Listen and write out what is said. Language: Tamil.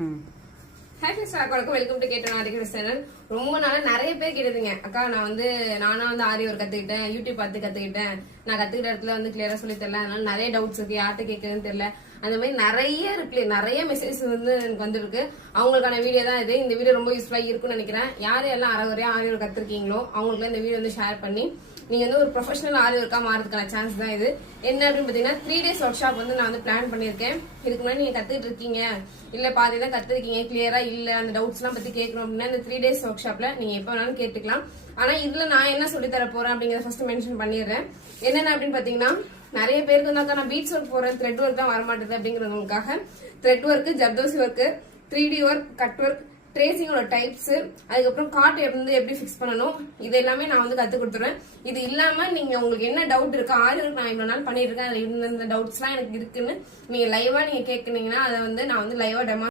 ஹாய் ஃப்ரெண்ட்ஸ், வணக்கம். வெல்கம் டு கேட்டோம் ஆரி சேனல். ரொம்ப நாளா நிறைய பேர் கேட்டதுங்க, அக்கா நானா வந்து ஆரி ஒர்க் கத்துக்கிட்டேன், யூடியூப் பார்த்து கத்துக்கிட்டேன், நான் கத்துக்கிட்ட இடத்துல வந்து கிளியரா சொல்லி தரல, அதனால நிறைய டவுட்ஸ் இருக்கு, யார்கிட்ட கேட்கறதுன்னு தெரியல. அந்த மாதிரி நிறைய மெசேஜ் வந்து எனக்கு வந்துருக்கு. அவங்களுக்கான வீடியோ தான் இது. இந்த வீடியோ ரொம்ப யூஸ்ஃபுல்லா இருக்கும்னு நினைக்கிறேன். யார் எல்லாம் அரைகுறையா ஆரி ஒர்க் கத்துருக்கீங்களோ அவங்களுக்கு இந்த வீடியோ வந்து ஷேர் பண்ணி நீங்க வந்து ஒரு ப்ரொஃபஷனல் ஆரி ஒர்க்கா மாறதுக்கான சான்ஸ் தான் இது. என்ன அப்படின்னு பாத்தீங்கன்னா 3 days ஒர்க் ஷாப் வந்து நான் வந்து பிளான் பண்ணிருக்கேன். இதுக்கு முன்னாடி நீங்க கத்துக்கிட்டு இருக்கீங்க, இல்ல பாதி தான் கத்துருக்கீங்க, கிளியரா இல்ல, அந்த டவுட்ஸ் எல்லாம் பத்தி கேட்கணும் அப்படின்னா இந்த 3 days ஒர்க் ஷாப்ல நீங்க எப்ப வேணாலும் கேட்டுக்கலாம். ஆனா இதுல நான் என்ன சொல்லி தர போறேன் அப்படிங்கறத ஃபர்ஸ்ட் மென்ஷன் பண்ணிடுறேன். என்னென்ன அப்படின்னு பாத்தீங்கன்னா, நிறைய பேருக்கு வந்து நான் பீட்ஸ் ஒர்க் போறேன், த்ரெட் ஒர்க் தான் வரமாட்டேது அப்படிங்கிறவங்களுக்காக thread work, zardozi work, 3D work, cut work, ட்ரேசிங்கோட டைப்ஸ், அதுக்கப்புறம் காட் வந்து எப்படி ஃபிக்ஸ் பண்ணணும், இது எல்லாமே நான் வந்து கத்து கொடுத்துருவேன். இது இல்லாம நீங்க உங்களுக்கு என்ன டவுட் இருக்கு, ஆரி ஒர்க் நான் இவ்வளவு நாள் பண்ணிட்டு இருக்கேன், இந்த டவுட்ஸ் எல்லாம் எனக்கு இருக்குன்னு நீங்க லைவா நீங்க கேட்குனீங்கன்னா அதை வந்து நான் வந்து லைவா டெமோ